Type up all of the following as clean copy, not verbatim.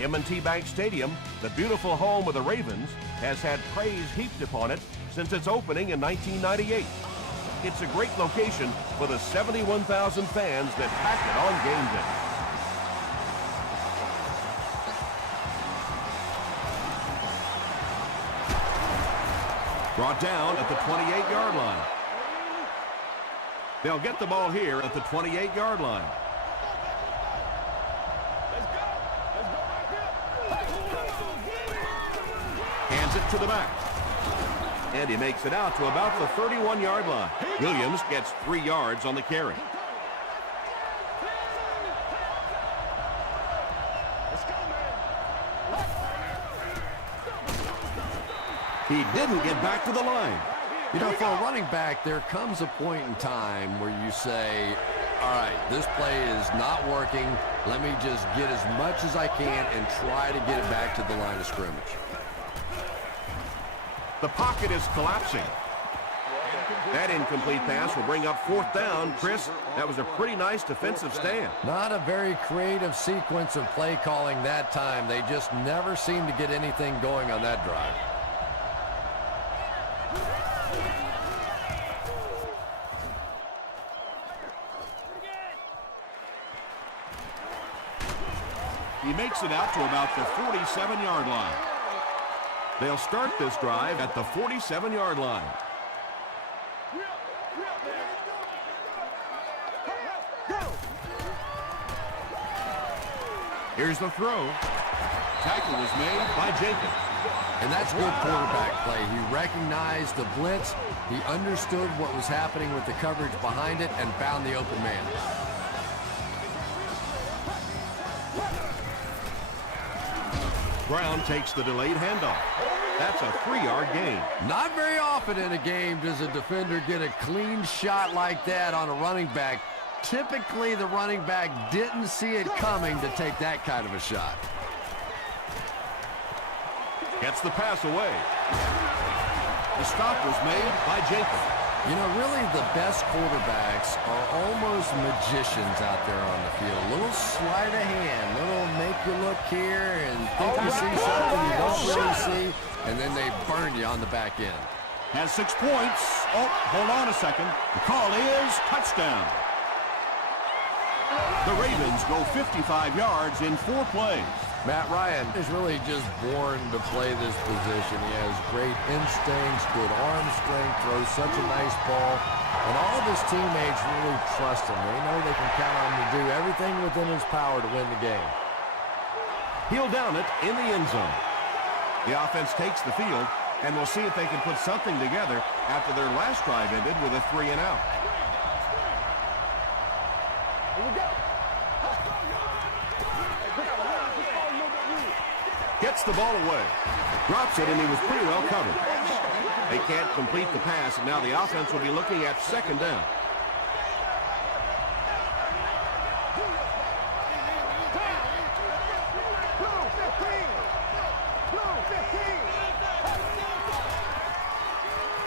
M&T Bank Stadium, the beautiful home of the Ravens, has had praise heaped upon it since its opening in 1998. It's a great location for the 71,000 fans that pack it on game day. Brought down at the 28-yard line. They'll get the ball here at the 28-yard line. Hands it to the back. And he makes it out to about the 31-yard line. Williams gets 3 yards on the carry. He didn't get back to the line. You know, for a running back, there comes a point in time where you say, all right, this play is not working. Let me just get as much as I can and try to get it back to the line of scrimmage. The pocket is collapsing. That incomplete pass will bring up 4th down. Chris, that was a pretty nice defensive stand. Not a very creative sequence of play calling that time. They just never seemed to get anything going on that drive. He makes it out to about the 47-yard line. They'll start this drive at the 47-yard line. Here's the throw. Tackle was made by Jenkins. And that's good quarterback play. He recognized the blitz. He understood what was happening with the coverage behind it and found the open man. Brown takes the delayed handoff. That's a 3-yard gain. Not very often in a game does a defender get a clean shot like that on a running back. Typically, the running back didn't see it coming to take that kind of a shot. Gets the pass away. The stop was made by Jenkins. You know, really the best quarterbacks are almost magicians out there on the field. A little sleight of hand, little make you look here and think you see something you don't really see, and then they burn you on the back end. Has 6 points. Oh, hold on a second. The call is touchdown. The Ravens go 55 yards in 4 plays. Matt Ryan is really just born to play this position. He has great instincts, good arm strength, throws such a nice ball. And all of his teammates really trust him. They know they can count on him to do everything within his power to win the game. He'll down it in the end zone. The offense takes the field, and we'll see if they can put something together after their last drive ended with a 3-and-out. Here we go. Gets the ball away. Drops it, and he was pretty well covered. They can't complete the pass, and now the offense will be looking at 2nd down.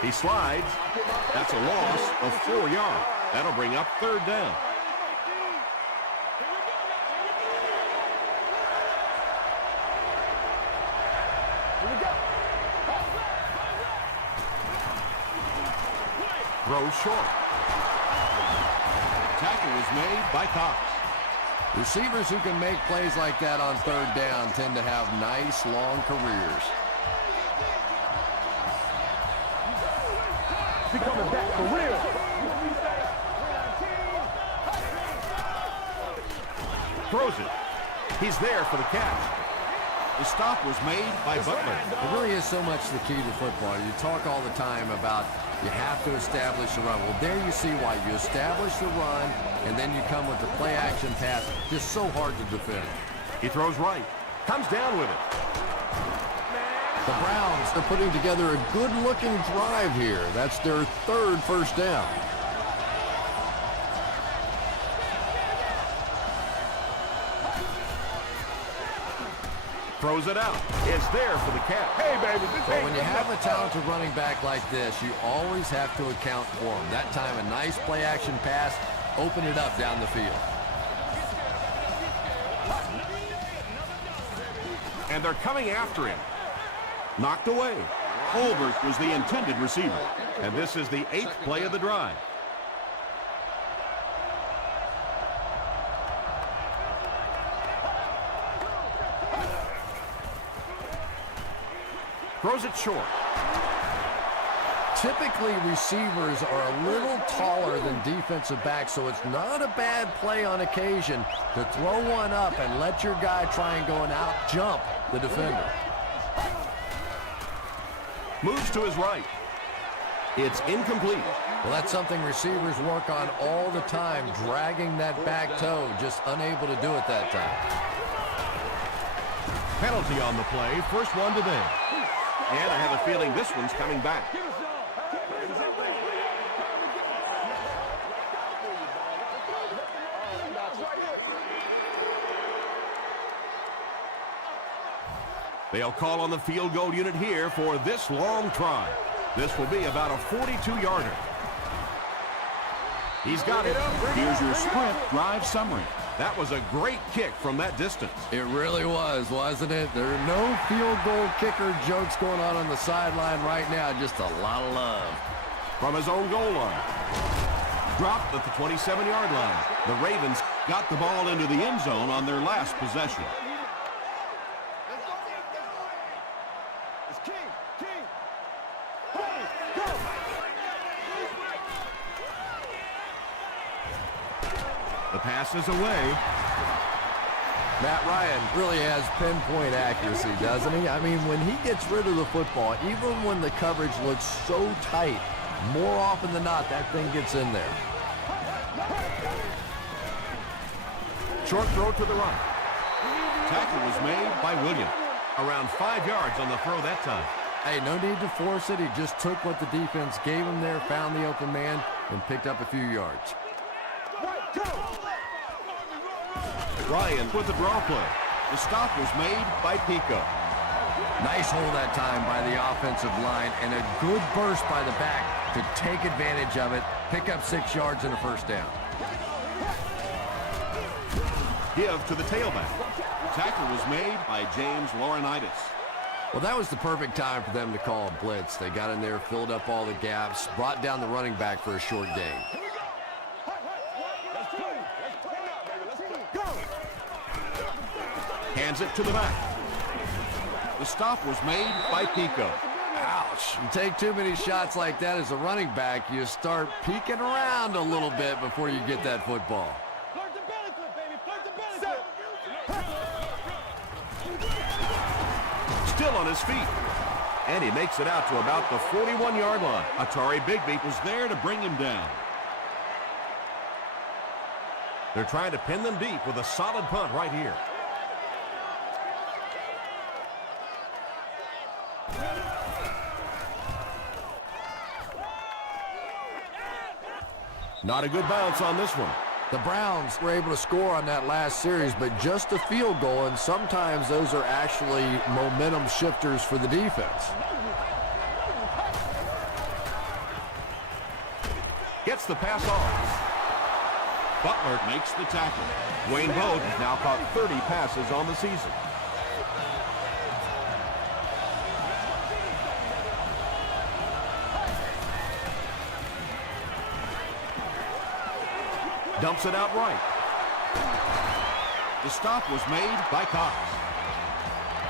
He slides. That's a loss of 4 yards. That'll bring up 3rd down. Throws short. Tackle was made by Cox. Receivers who can make plays like that on 3rd down tend to have nice, long careers. He's coming back for real. Throws it. He's there for the catch. The stop was made by Butler. It really is so much the key to football. You talk all the time about you have to establish the run. Well, there you see why. You establish the run, and then you come with the play-action pass. Just so hard to defend. He throws right. Comes down with it. The Browns are putting together a good-looking drive here. That's their 3rd first down. Throws it out. It's there for the catch. Hey, baby. But when you have a talented running back like this, you always have to account for him. That time, a nice play-action pass, open it up down the field. And they're coming after him. Knocked away. Olbert was the intended receiver. And this is the 8th play of the drive. Throws it short. Typically, receivers are a little taller than defensive backs, so it's not a bad play on occasion to throw one up and let your guy try and go and out-jump the defender. Moves to his right. It's incomplete. Well, that's something receivers work on all the time, dragging that back toe, just unable to do it that time. Penalty on the play. First one today. And I have a feeling this one's coming back. They'll call on the field goal unit here for this long try. This will be about a 42-yarder. He's got it. Here's your sprint drive summary. That was a great kick from that distance. It really was, wasn't it? There are no field goal kicker jokes going on the sideline right now. Just a lot of love. From his own goal line. Dropped at the 27-yard line. The Ravens got the ball into the end zone on their last possession. The pass is away. Matt Ryan really has pinpoint accuracy, doesn't he? I mean, when he gets rid of the football, even when the coverage looks so tight, more often than not, that thing gets in there. Short throw to the right. Tackle was made by Williams. Around 5 yards on the throw that time. Hey, no need to force it. He just took what the defense gave him there, found the open man, and picked up a few yards. Ryan with the draw play. The stop was made by Pico. Nice hold that time by the offensive line, and a good burst by the back to take advantage of it, pick up 6 yards and a first down. Give to the tailback. Tackle was made by James Laurinaitis. Well, that was the perfect time for them to call a blitz. They got in there, filled up all the gaps, brought down the running back for a short gain. Hands it to the back. The stop was made by Pico. Ouch. You take too many shots like that as a running back, you start peeking around a little bit before you get that football. Still on his feet. And he makes it out to about the 41-yard line. Atari Bigby was there to bring him down. They're trying to pin them deep with a solid punt right here. Not a good bounce on this one. The Browns were able to score on that last series, but just a field goal, and sometimes those are actually momentum shifters for the defense. Gets the pass off. Butler makes the tackle. Wayne Bode has now caught 30 passes on the season. Dumps it out right. The stop was made by Cox.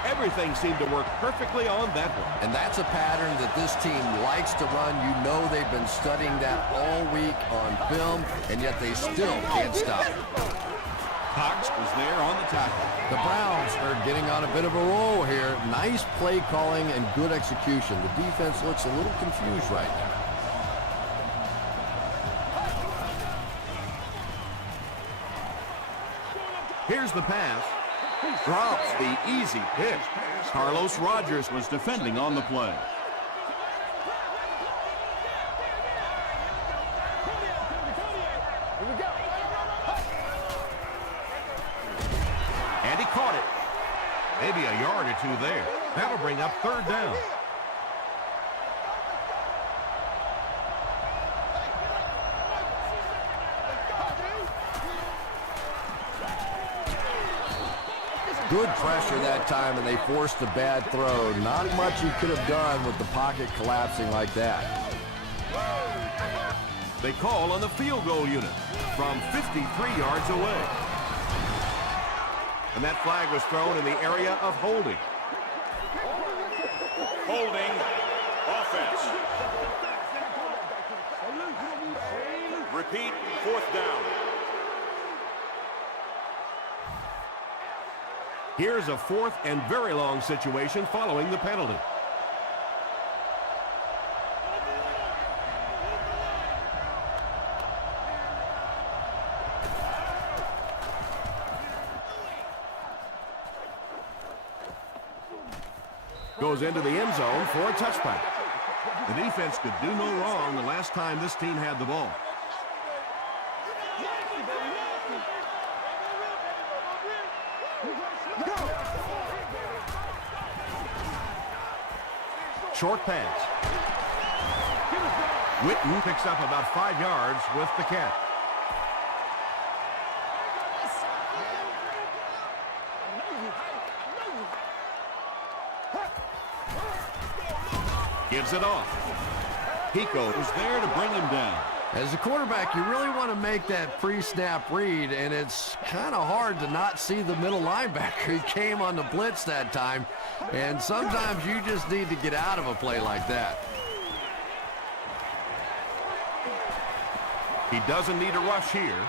Everything seemed to work perfectly on that one. And that's a pattern that this team likes to run. You know they've been studying that all week on film, and yet they still can't stop it. Cox was there on the tackle. The Browns are getting on a bit of a roll here. Nice play calling and good execution. The defense looks a little confused right now. Here's the pass. Drops the easy pitch. Carlos Rogers was defending on the play. And he caught it. Maybe a yard or two there. That'll bring up third down. Good pressure that time, and they forced a bad throw. Not much he could have done with the pocket collapsing like that. They call on the field goal unit from 53 yards away. And that flag was thrown in the area of holding. Holding offense. Repeat, 4th down. Here's a 4th and very long situation following the penalty. Goes into the end zone for a touchback. The defense could do no wrong the last time this team had the ball. Short pass. Witten picks up about 5 yards with the catch. Gives it off. Pico is there to bring him down. As a quarterback, you really want to make that pre-snap read, and it's kind of hard to not see the middle linebacker. He came on the blitz that time, and sometimes you just need to get out of a play like that. He doesn't need a rush here.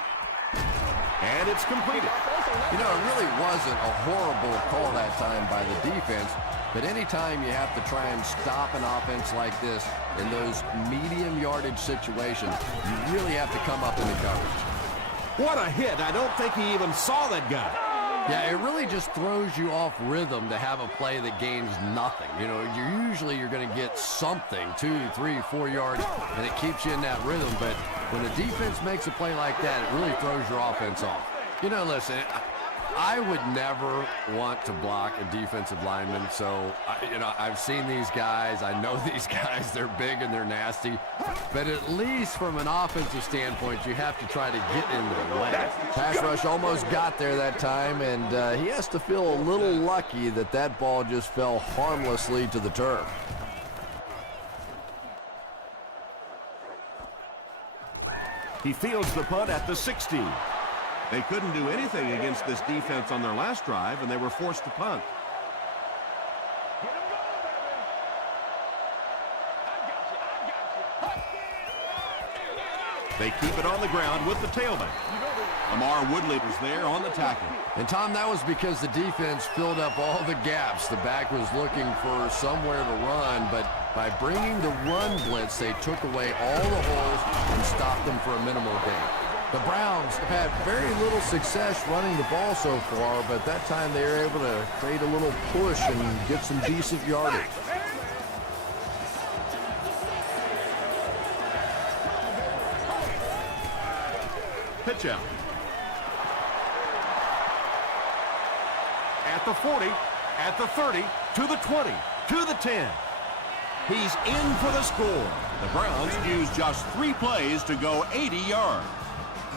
And it's completed. You know, it really wasn't a horrible call that time by the defense, but anytime you have to try and stop an offense like this in those medium yardage situations, you really have to come up in the coverage. What a hit. I don't think he even saw that guy. Yeah, it really just throws you off rhythm to have a play that gains nothing. You know, you're going to get something, 2, 3, 4 yards, and it keeps you in that rhythm. But when the defense makes a play like that, it really throws your offense off. You know, listen, I would never want to block a defensive lineman. So, I've seen these guys. I know these guys. They're big and they're nasty. But at least from an offensive standpoint, you have to try to get in their way. Pass rush almost got there that time, and he has to feel a little lucky that that ball just fell harmlessly to the turf. He fields the punt at the 16. They couldn't do anything against this defense on their last drive, and they were forced to punt. They keep it on the ground with the tailback. Lamar Woodley was there on the tackle. And, Tom, that was because the defense filled up all the gaps. The back was looking for somewhere to run, but by bringing the run blitz, they took away all the holes and stopped them for a minimal gain. The Browns have had very little success running the ball so far, but that time they were able to create a little push and get some decent yardage. Pitch out. At the 40, at the 30, to the 20, to the 10. He's in for the score. The Browns used just 3 plays to go 80 yards.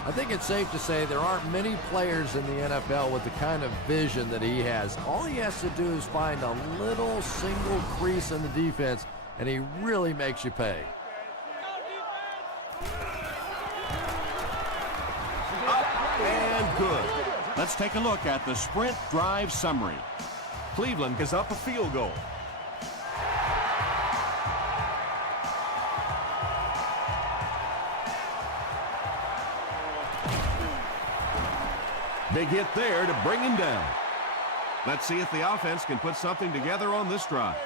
I think it's safe to say there aren't many players in the NFL with the kind of vision that he has. All he has to do is find a little single crease in the defense, and he really makes you pay. Up and good. Let's take a look at the sprint drive summary. Cleveland is up a field goal. Big hit there to bring him down. Let's see if the offense can put something together on this drive.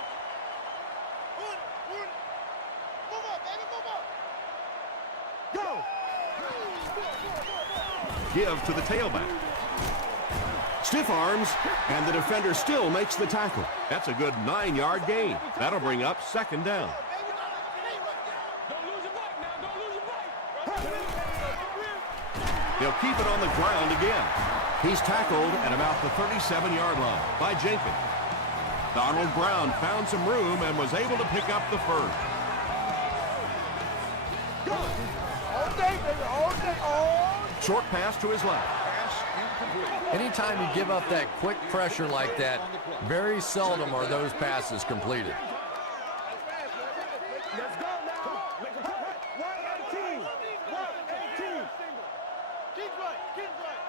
Give to the tailback. Stiff arms, and the defender still makes the tackle. That's a good 9-yard gain. That'll bring up 2nd down. They'll keep it on the ground again. He's tackled at about the 37-yard line by Jenkins. Donald Brown found some room and was able to pick up the first. Short pass to his left. Pass incomplete. Anytime you give up that quick pressure like that, very seldom are those passes completed. Let's go now. 118. 118. Keep right. Keep right.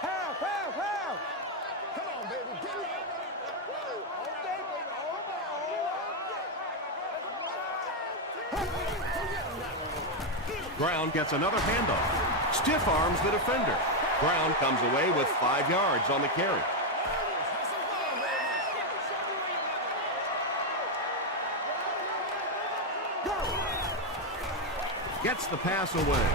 Half. Come on, baby. Get it. Okay, baby. Brown gets another handoff. Stiff arms the defender. Brown comes away with 5 yards on the carry. Gets the pass away.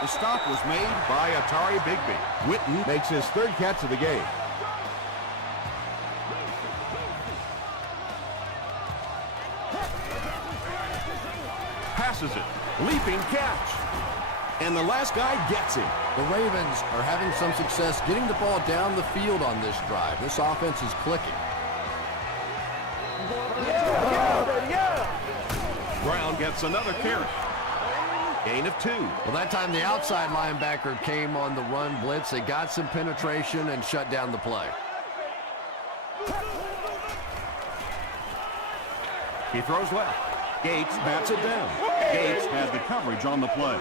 The stop was made by Atari Bigby. Witten makes his 3rd catch of the game. Passes it. Leaping catch. And the last guy gets him. The Ravens are having some success getting the ball down the field on this drive. This offense is clicking. Brown gets another carry. Gain of 2. Well, that time the outside linebacker came on the run blitz. They got some penetration and shut down the play. He throws left. Gates bats it down. Gates has the coverage on the play.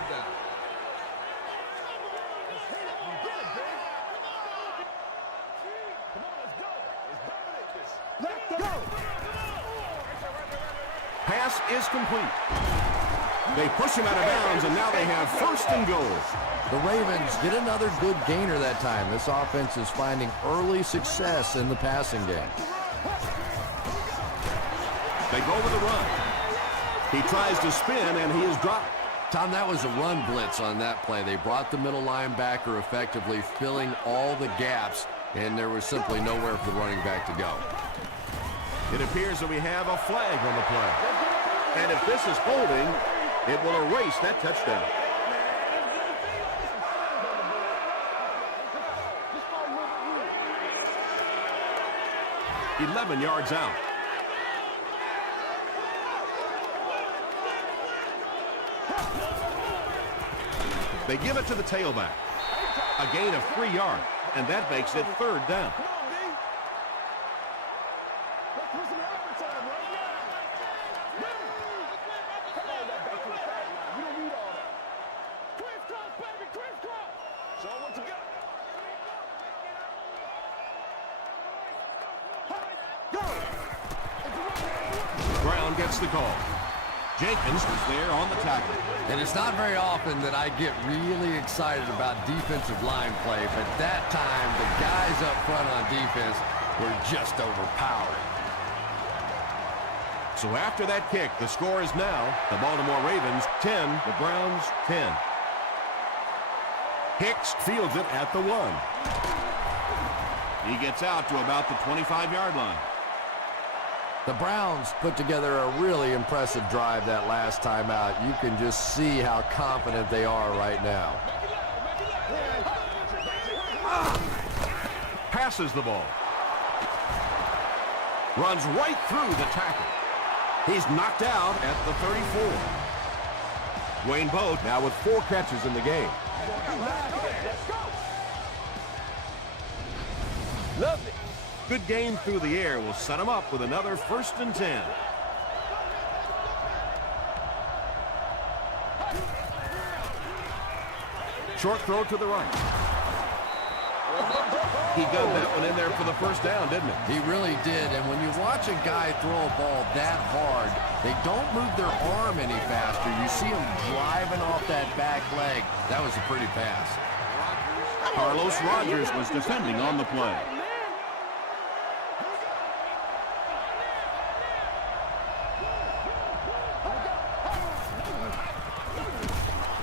Pass is complete. They push him out of bounds, and now they have 1st and goal. The Ravens get another good gainer that time. This offense is finding early success in the passing game. They go with the run. He tries to spin, and he is dropped. Tom, that was a run blitz on that play. They brought the middle linebacker effectively filling all the gaps, and there was simply nowhere for the running back to go. It appears that we have a flag on the play. And if this is holding, it will erase that touchdown. 11 yards out. They give it to the tailback. A gain of 3 yards, and that makes it 3rd down. Brown gets the call. Jenkins is there on the tackle. And it's not very often that I get really excited about defensive line play, but that time the guys up front on defense were just overpowering. So after that kick, the score is now the Baltimore Ravens 10, the Browns 10. Hicks fields it at the 1. He gets out to about the 25-yard line. The Browns put together a really impressive drive that last time out. You can just see how confident they are right now. Passes the ball. Runs right through the tackle. He's knocked out at the 34. Wayne Boat now with 4 catches in the game. Love it. Good game through the air will set him up with another 1st and 10. Short throw to the right. He got that one in there for the 1st down, didn't he? He really did, and when you watch a guy throw a ball that hard, they don't move their arm any faster. You see him driving off that back leg. That was a pretty pass. Carlos Rogers was defending on the play.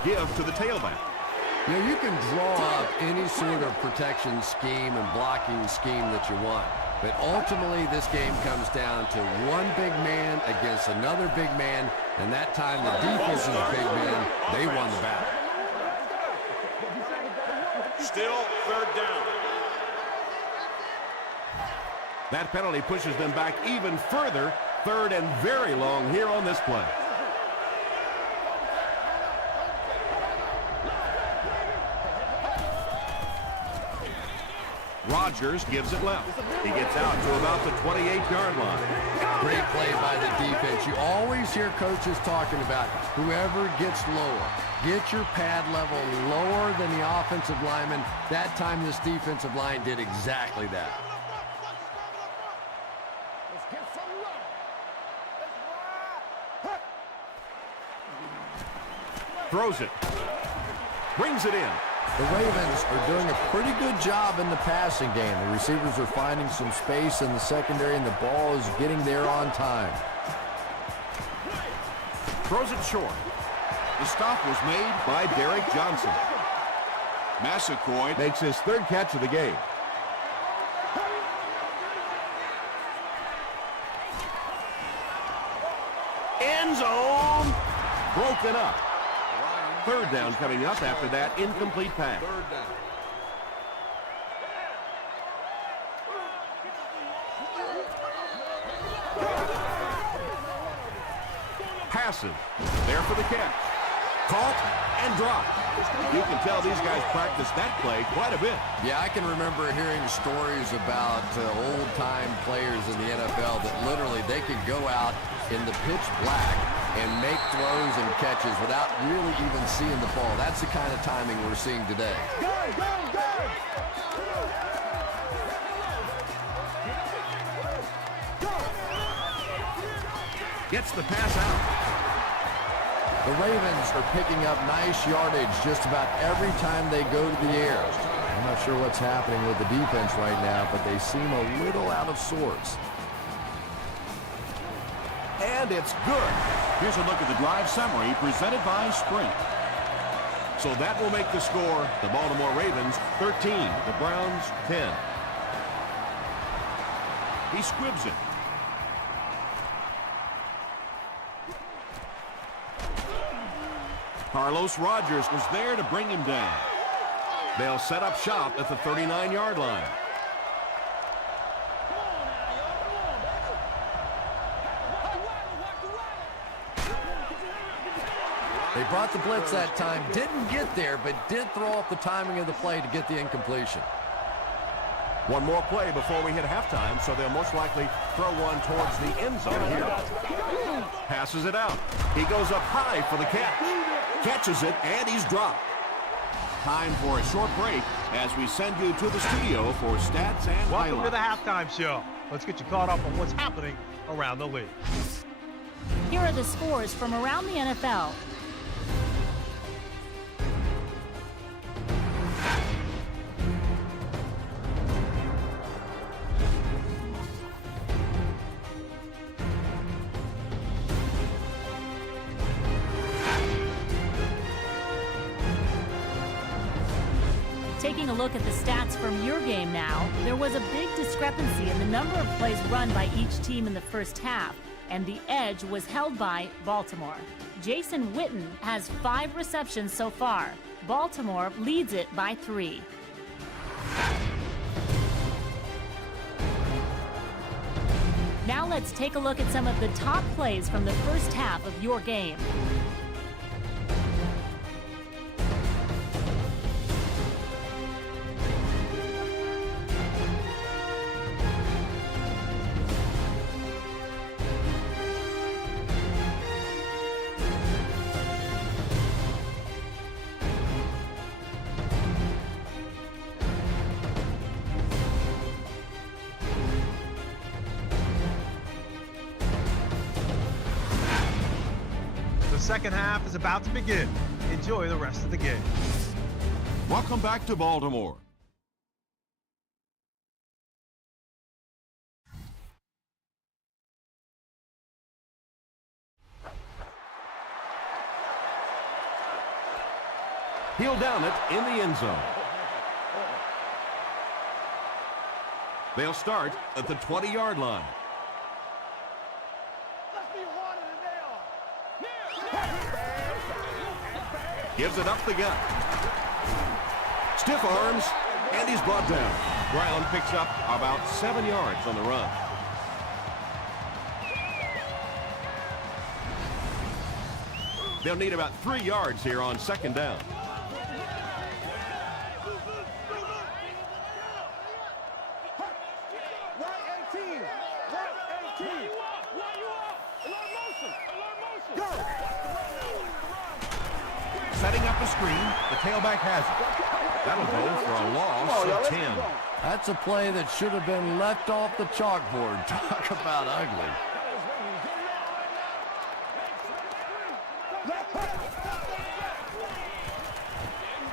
Give to the tailback. You know, you can draw up any sort of protection scheme and blocking scheme that you want. But ultimately, this game comes down to one big man against another big man. And that time, the defensive big men, they won the battle. Still 3rd down. That penalty pushes them back even further. 3rd and very long here on this play. Rodgers gives it left. He gets out to about the 28-yard line. Great play by the defense. You always hear coaches talking about whoever gets lower. Get your pad level lower than the offensive lineman. That time this defensive line did exactly that. Let's get some love. Throws it. Brings it in. The Ravens are doing a pretty good job in the passing game. The receivers are finding some space in the secondary, and the ball is getting there on time. Throws it short. The stop was made by Derek Johnson. Massaquoi Makes his third catch of the game. End zone. Broken up. Third down coming up after that incomplete pass. third down. Passes. There for the catch. Caught and dropped. You can tell these guys practice that play quite a bit. Yeah, I can remember hearing stories about old-time players in the NFL that literally they could go out in the pitch black and make throws and catches without really even seeing the ball. That's the kind of timing we're seeing today. Gets the pass out. The Ravens are picking up nice yardage just about every time they go to the air. I'm not sure what's happening with the defense right now, but they seem a little out of sorts. And it's good. Here's a look at the drive summary presented by Sprint. So that will make the score the Baltimore Ravens 13, the Browns 10. He squibs it. Carlos Rodgers was there to bring him down. They'll set up shop at the 39-yard line. They brought the blitz that time, didn't get there, but did throw off the timing of the play to get the incompletion. One more play before we hit halftime, so they'll most likely throw one towards the end zone here. Passes it out. He goes up high for the catch. Catches it, and he's dropped. Time for a short break as we send you to the studio for stats and Welcome to the highlights. halftime show. Let's get you caught up on what's happening around the league. Here are the scores from around the NFL. Taking a look at the stats from your game now, there was a big discrepancy in the number of plays run by each team in the first half, and the edge was held by Baltimore. Jason Witten has 5 receptions so far. Baltimore leads it by 3. Now let's take a look at some of the top plays from the first half of your game. The second half is about to begin. Enjoy the rest of the game. Welcome back to Baltimore. He'll down it in the end zone. They'll start at the 20-yard line. Gives it up the gut. Stiff arms, and he's brought down. Brown picks up about 7 yards on the run. They'll need about 3 yards here on second down. the screen. The tailback has it. That'll go for a loss of 10. That's a play that should have been left off the chalkboard. Talk about ugly.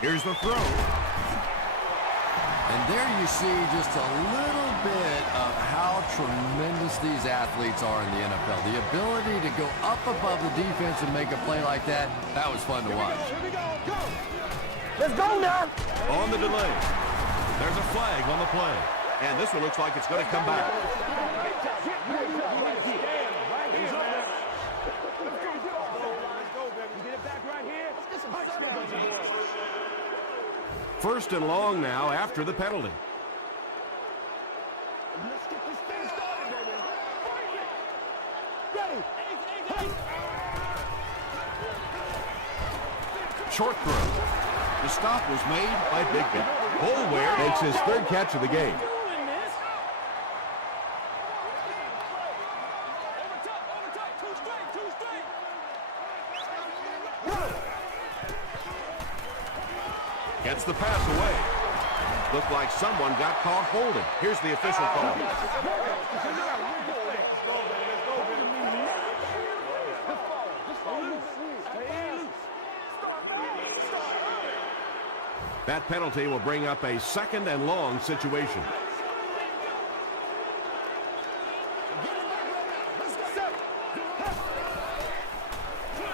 Here's the throw. And there you see just a little bit of how tremendous these athletes are in the NFL. The ability to go up above the defense and make a play like that, that was fun to watch. Let's go now. On the delay. There's a flag on the play. And this one looks like it's going to come back. First and long now after the penalty. Let's get this thing started, baby. Ready. Short throw. The stop was made by Big Ben. Boulware makes his third catch of the game. Gets the pass away. Looked like someone got caught holding. Here's the official call. That penalty will bring up a second and long situation.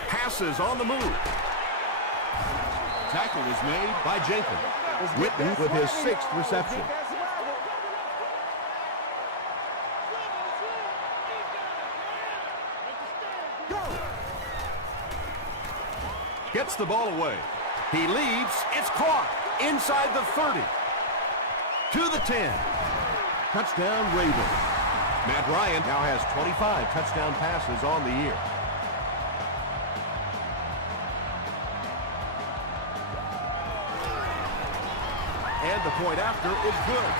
Passes on the move. Tackle was made by Jenkins. Witten with his 6th reception. Gets the ball away. He leads. It's caught inside the 30. To the 10. Touchdown Ravens. Matt Ryan now has 25 touchdown passes on the year. And the point after is good.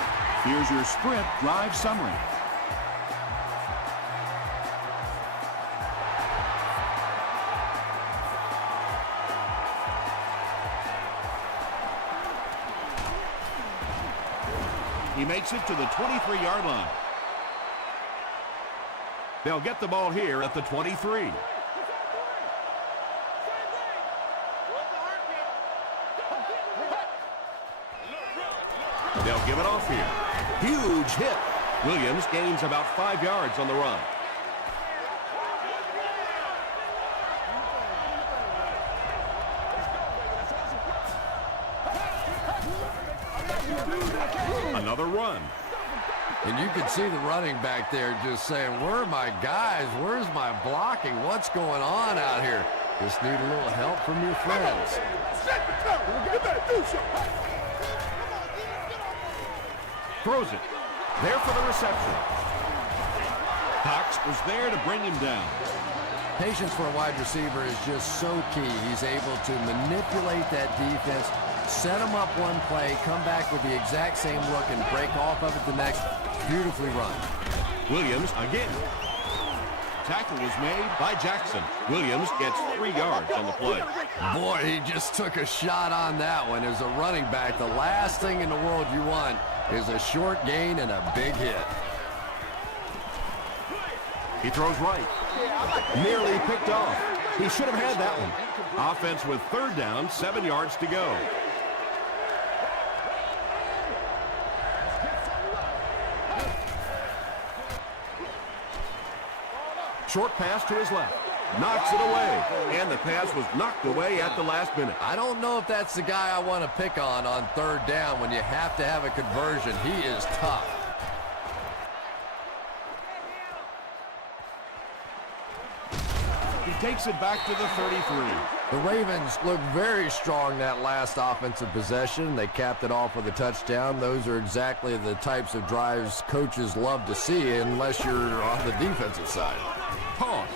Here's your Sprint drive summary. He makes it to the 23-yard line. They'll get the ball here at the 23. They'll give it off here. Huge hit. Williams gains about 5 yards on the run. Another run. And you can see the running back there just saying, where are my guys? Where's my blocking? What's going on out here? Just need a little help from your friends. Throws it. There for the reception. Cox was there to bring him down. Patience for a wide receiver is just so key. He's able to manipulate that defense, set him up one play, come back with the exact same look, and break off of it the next. Beautifully run. Williams again. Tackle was made by Jackson. Williams gets 3 yards on the play. Boy, he just took a shot on that one. As a running back, the last thing in the world you want is a short gain and a big hit. He throws right. Nearly picked off. He should have had that one. Offense with 3rd down, 7 yards to go. Short pass to his left. Knocks it away. And the pass was knocked away at the last minute. I don't know if that's the guy I want to pick on 3rd down when you have to have a conversion. He is tough. He takes it back to the 33. The Ravens looked very strong that last offensive possession. They capped it off with a touchdown. Those are exactly the types of drives coaches love to see unless you're on the defensive side. Toss.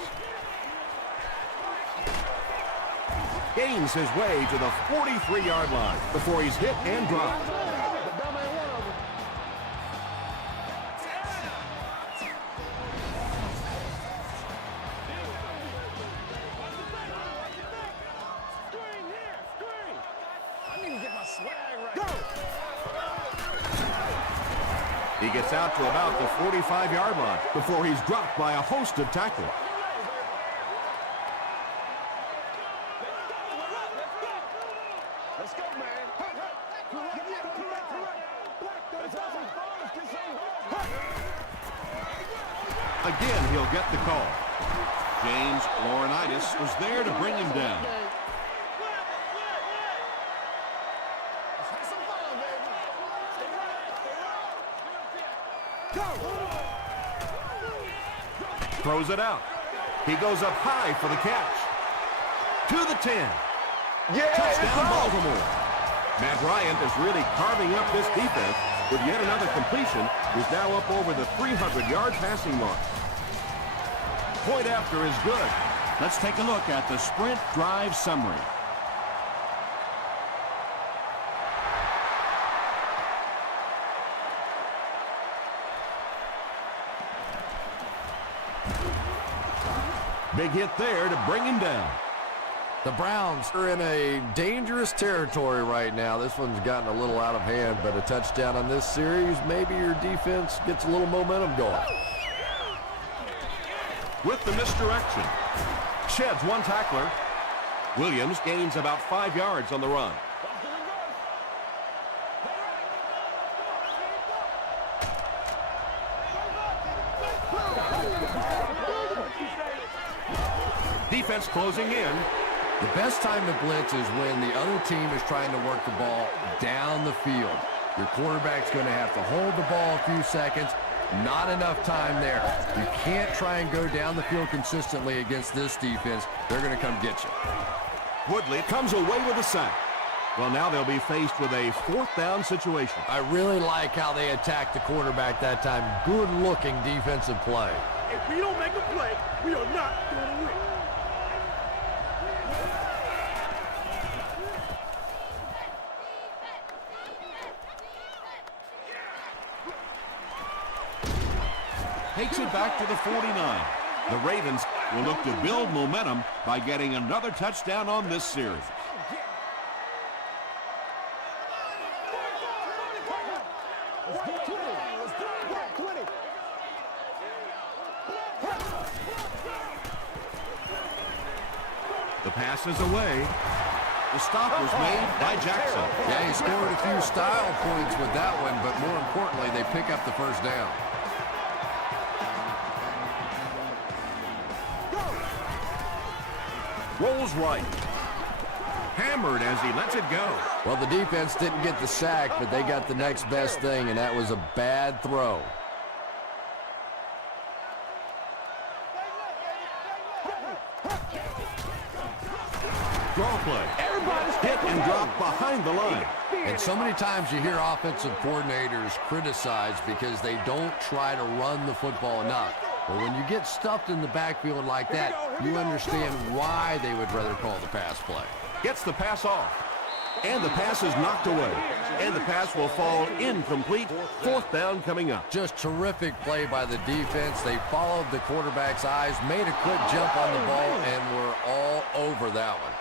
Gains his way to the 43-yard line before he's hit and dropped. He gets out to about the 45-yard line before he's dropped by a host of tacklers. Let's go, man. Again, he'll get the call. James Laurinaitis was there to bring him down. Throws it out. He goes up high for the catch. To the 10. Touchdown, Baltimore. Matt Bryant is really carving up this defense with yet another completion. He's now up over the 300-yard passing mark. Point after is good. Let's take a look at the sprint drive summary. Big hit there to bring him down. The Browns are in a dangerous territory right now. This one's gotten a little out of hand, but a touchdown on this series, maybe your defense gets a little momentum going. With the misdirection. Sheds one tackler. Williams gains about 5 yards on the run. Defense closing in. The best time to blitz is when the other team is trying to work the ball down the field. Your quarterback's going to have to hold the ball a few seconds. Not enough time there. You can't try and go down the field consistently against this defense. They're going to come get you. Woodley comes away with a sack. Well, now they'll be faced with a 4th down situation. I really like how they attacked the quarterback that time. Good-looking defensive play. If we don't make a play, we are not going to win. Takes it back to the 49. The Ravens Will look to build momentum by getting another touchdown on this series. The pass is away. The stop was made by Jackson. Yeah, he scored a few style points with that one, but more importantly, they pick up the first down. Rolls right. Hammered as he lets it go. Well, the defense didn't get the sack, but they got the next best thing, and that was a bad throw. Draw play. Hit and drop behind the line. And so many times you hear offensive coordinators criticized because they don't try to run the football enough. But when you get stuffed in the backfield like that, you understand why they would rather call the pass play. Gets the pass off. And the pass is knocked away. And the pass will fall incomplete. 4th down coming up. Just terrific play by the defense. They followed the quarterback's eyes, made a quick jump on the ball, and were all over that one.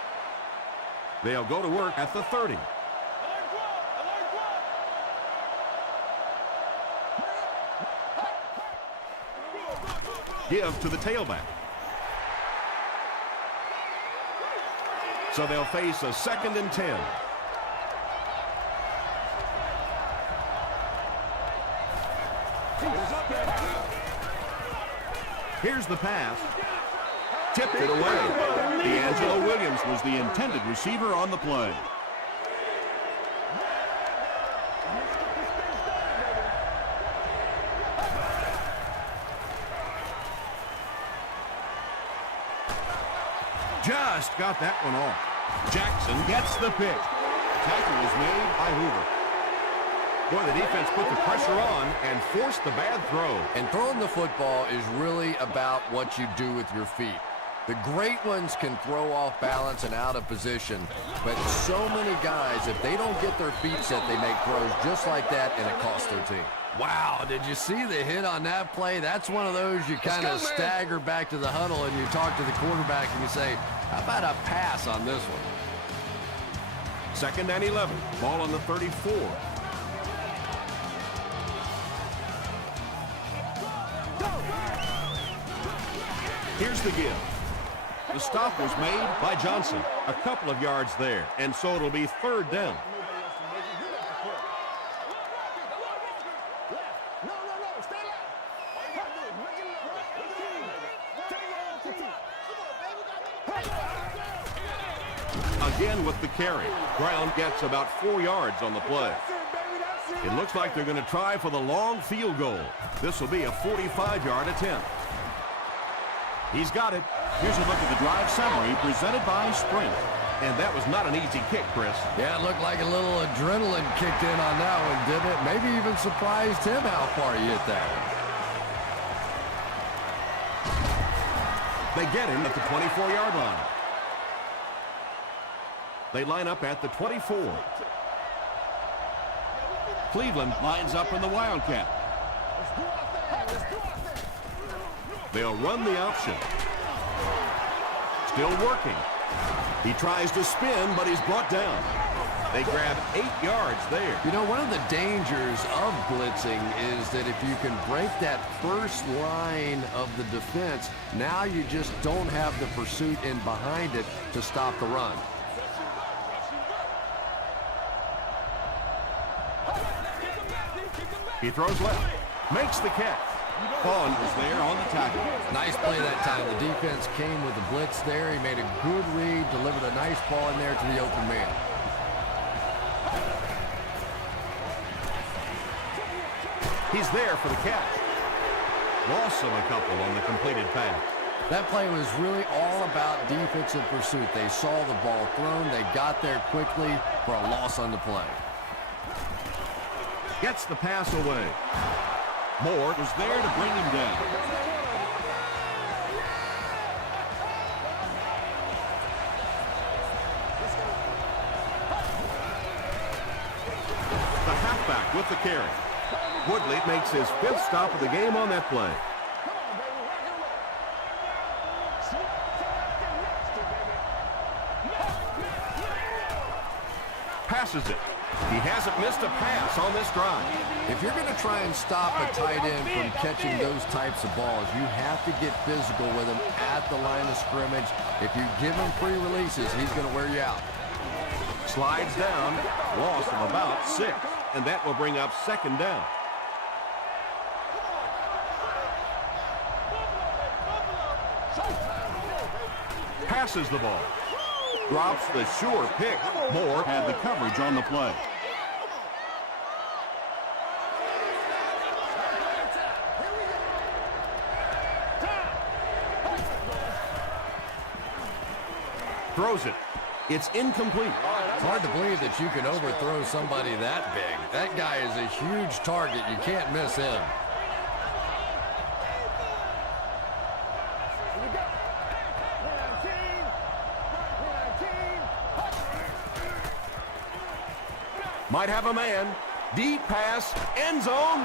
They'll go to work at the 30. Give to the tailback. So they'll face a 2nd and 10. Here's the pass. Tipped it away. D'Angelo Williams was the intended receiver on the play. Just got that one off. Jackson gets the pick. Tackle was made by Hoover. Boy, the defense put the pressure on and forced the bad throw. And throwing the football is really about what you do with your feet. The great ones can throw off balance and out of position, but so many guys, if they don't get their feet set, they make throws just like that, and it costs their team. Wow, did you see the hit on that play? That's one of those you kind of stagger back to the huddle and you talk to the quarterback and you say, how about a pass on this one? 2nd and 11. Ball on the 34. Here's the give. The stop was made by Johnson. A couple of yards there, and so it'll be third down. Again with the carry. Brown gets about 4 yards on the play. It looks like they're going to try for the long field goal. This will be a 45-yard attempt. He's got it. Here's a look at the drive summary presented by Sprint. And that was not an easy kick, Chris. Yeah, it looked like a little adrenaline kicked in on that one, didn't it? Maybe even surprised him how far he hit that one. They get him at the 24-yard line. They line up at the 24. Cleveland lines up in the Wildcat. They'll run the option. Still working. He tries to spin, but he's brought down. They grab 8 yards there. You know, one of the dangers of blitzing is that if you can break that first line of the defense, now you just don't have the pursuit in behind it to stop the run. He throws left. Makes the catch. Vaughn was there on the tackle. Nice play that time. The defense came with the blitz there. He made a good read, delivered a nice ball in there to the open man. He's there for the catch. Loss of a couple on the completed pass. That play was really all about defensive pursuit. They saw the ball thrown. They got there quickly for a loss on the play. Gets the pass away. Moore was there to bring him down. The halfback with the carry. Woodley makes his 5th stop of the game on that play. Passes it. He hasn't missed a pass on this drive. If you're going to try and stop a tight end from catching those types of balls, you have to get physical with him at the line of scrimmage. If you give him free releases, he's going to wear you out. Slides down, loss of about 6, and that will bring up 2nd down. Passes the ball. Drops the sure pick. Moore had the coverage on the play. Throws it. It's incomplete. It's hard to believe that you can overthrow somebody that big. That guy is a huge target. You can't miss him. Might have a man. Deep pass. End zone.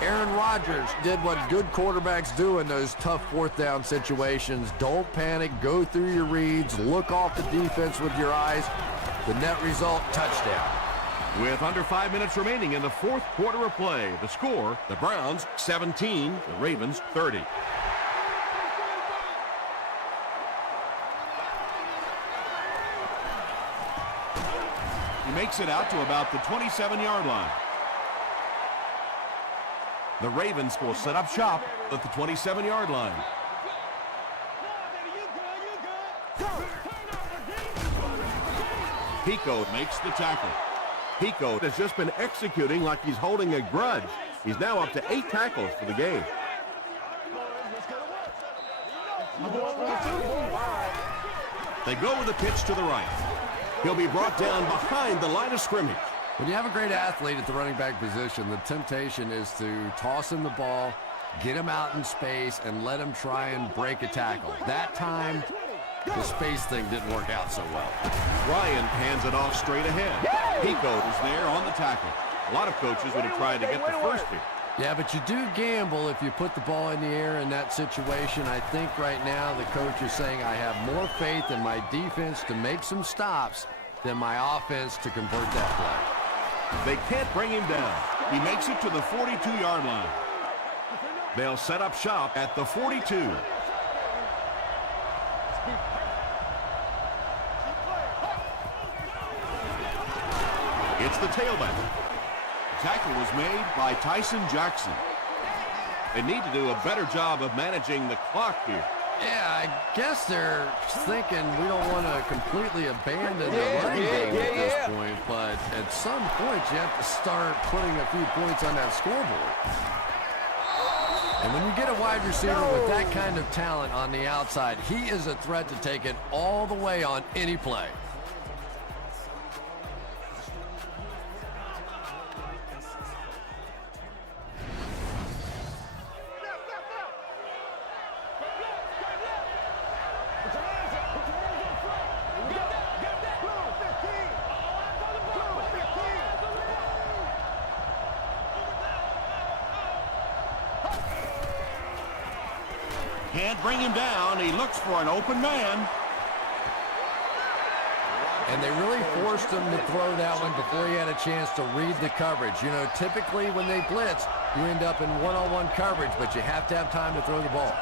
Aaron Rodgers did what good quarterbacks do in those tough 4th down situations. Don't panic. Go through your reads. Look off the defense with your eyes. The net result, touchdown. With under 5 minutes remaining in the 4th quarter of play, the score, the Browns 17, the Ravens 30. He makes it out to about the 27-yard line. The Ravens will set up shop at the 27-yard line. Pico makes the tackle. Pico has just been executing like he's holding a grudge. He's now up to 8 tackles for the game. They go with the pitch to the right. He'll be brought down behind the line of scrimmage. When you have a great athlete at the running back position, the temptation is to toss him the ball, get him out in space, and let him try and break a tackle. That time, the space thing didn't work out so well. Ryan hands it off straight ahead. Pico is there on the tackle. A lot of coaches would have tried to get the first here. Yeah, but you do gamble if you put the ball in the air in that situation. I think right now the coach is saying I have more faith in my defense to make some stops than my offense to convert that play. They can't bring him down. He makes it to the 42-yard line. They'll set up shop at the 42. It's the tailback. Tackle was made by Tyson Jackson. They need to do a better job of managing the clock here. Yeah, I guess they're thinking we don't want to completely abandon the running game at this point, but at some point you have to start putting a few points on that scoreboard. And when you get a wide receiver with that kind of talent on the outside, he is a threat to take it all the way on any play. Can't bring him down. He looks for an open man. And they really forced him to throw that one before he had a chance to read the coverage. You know, typically when they blitz, you end up in one-on-one coverage, but you have to have time to throw the ball.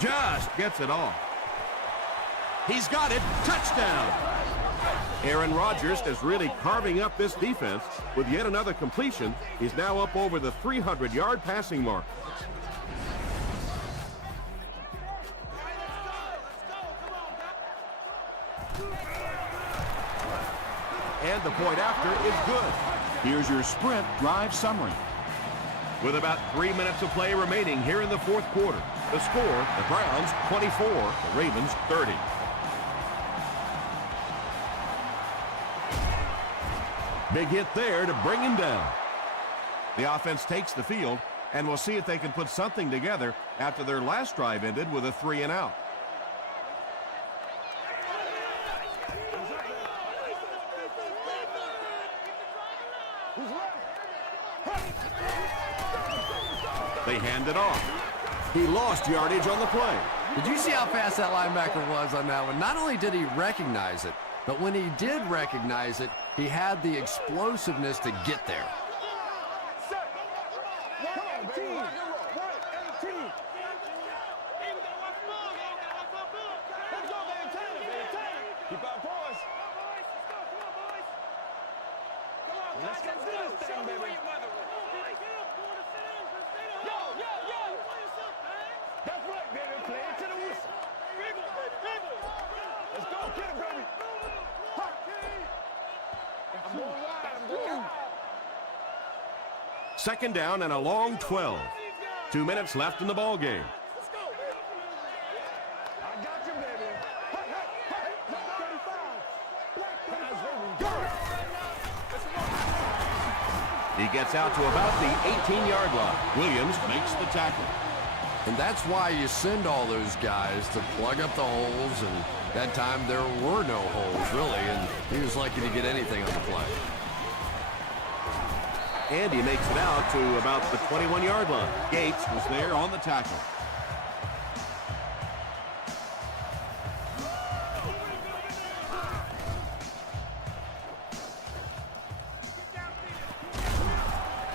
Just gets it off. He's got it. Touchdown. Aaron Rodgers is really carving up this defense with yet another completion. He's now up over the 300-yard passing mark. And the point after is good. Here's your sprint drive summary. With about 3 minutes of play remaining here in the fourth quarter, the score, the Browns 24, the Ravens 30. Big hit there to bring him down. The offense takes the field, and we'll see if they can put something together after their last drive ended with a 3-and-out. They hand it off. He lost yardage on the play. Did you see how fast that linebacker was on that one? Not only did he recognize it, but when he did recognize it, he had the explosiveness to get there. Second down and a long 12. 2 minutes left in the ball game. He gets out to about the 18-yard line. Williams makes the tackle. And that's why you send all those guys to plug up the holes, and that time there were no holes, really, and he was lucky to get anything on the play. And he makes it out to about the 21-yard line. Gates was there on the tackle.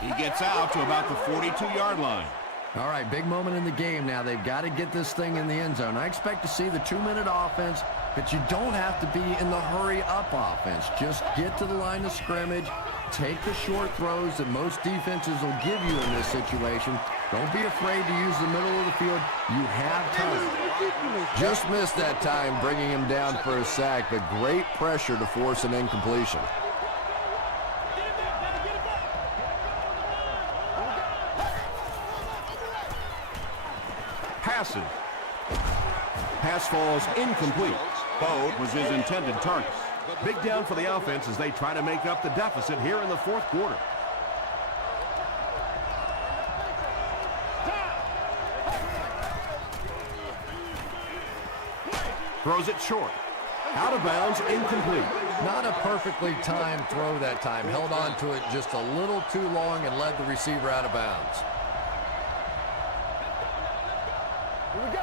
He gets out to about the 42-yard line. All right, big moment in the game now. They've got to get this thing in the end zone. I expect to see the 2-minute offense, but you don't have to be in the hurry-up offense. Just get to the line of scrimmage, take the short throws that most defenses will give you in this situation. Don't be afraid to use the middle of the field. You have time. Just missed that time, bringing him down for a sack, but great pressure to force an incompletion. Passes. Pass falls incomplete. Bode was his intended target. Big down for the offense as they try to make up the deficit here in the fourth quarter. Throws it short. Out of bounds, incomplete. Not a perfectly timed throw that time. Held on to it just a little too long and led the receiver out of bounds. Here we go.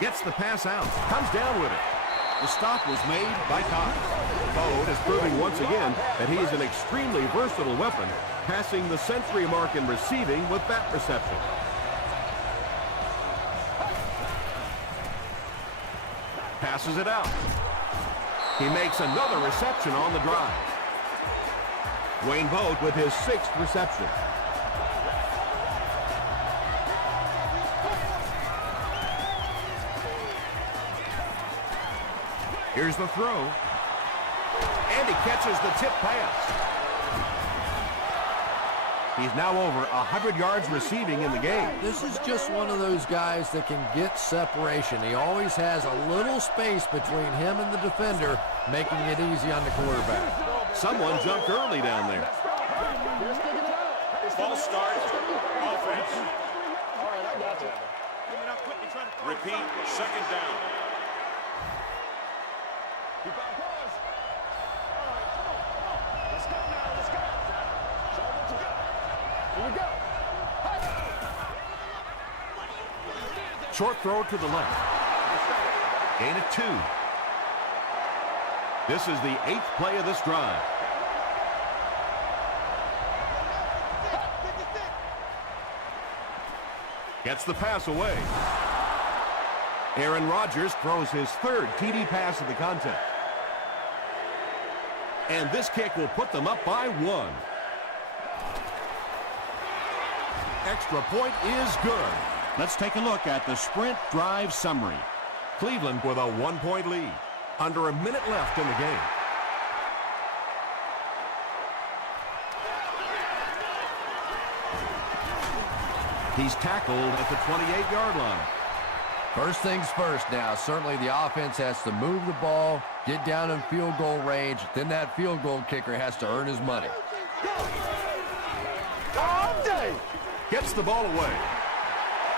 Gets the pass out. Comes down with it. The stop was made by Cox. Bode is proving once again that he's an extremely versatile weapon, passing the century mark in receiving with that reception. Passes it out. He makes another reception on the drive. Wayne Bode with his 6th reception. Here's the throw. And he catches the tip pass. He's now over 100 yards receiving in the game. This is just one of those guys that can get separation. He always has a little space between him and the defender, making it easy on the quarterback. Someone jumped early down there. False start. Offense. Repeat. Second down. Short throw to the left. Gain of 2. This is the 8th play of this drive. Gets the pass away. Aaron Rodgers throws his 3rd TD pass of the contest. And this kick will put them up by 1. Extra point is good. Let's take a look at the Sprint drive summary. Cleveland with a 1-point lead. Under a minute left in the game. He's tackled at the 28-yard line. First things first now. Certainly the offense has to move the ball, get down in field goal range. Then that field goal kicker has to earn his money. All day. Gets the ball away.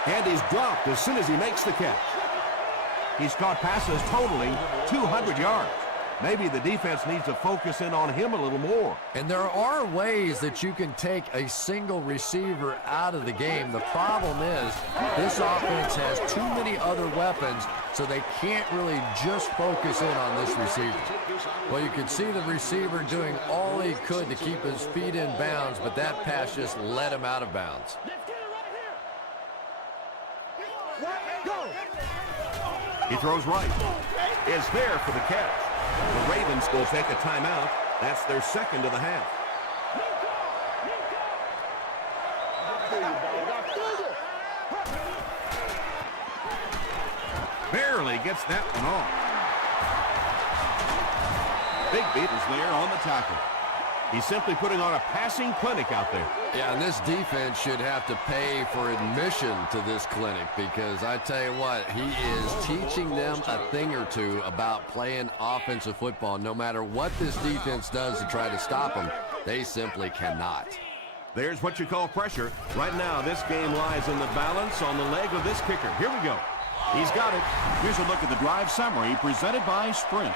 And he's dropped as soon as he makes the catch. He's caught passes totaling 200 yards. Maybe the defense needs to focus in on him a little more. And there are ways that you can take a single receiver out of the game. The problem is this offense has too many other weapons, so they can't really just focus in on this receiver. Well, you can see the receiver doing all he could to keep his feet in bounds, but that pass just let him out of bounds. He throws right. It's there for the catch. The Ravens will take a timeout. That's their 2nd of the half. Barely gets that one off. Big beat is there on the tackle. He's simply putting on a passing clinic out there. Yeah, and this defense should have to pay for admission to this clinic because I tell you what, he is teaching them a thing or two about playing offensive football. No matter what this defense does to try to stop them, they simply cannot. There's what you call pressure. Right now, this game lies in the balance on the leg of this kicker. Here we go. He's got it. Here's a look at the drive summary presented by Sprint.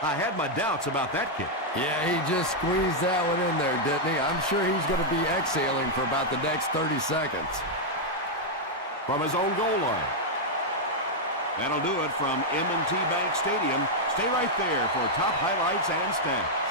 I had my doubts about that kick. Yeah, he just squeezed that one in there, didn't he? I'm sure he's going to be exhaling for about the next 30 seconds. From his own goal line. That'll do it from M&T Bank Stadium. Stay right there for top highlights and stats.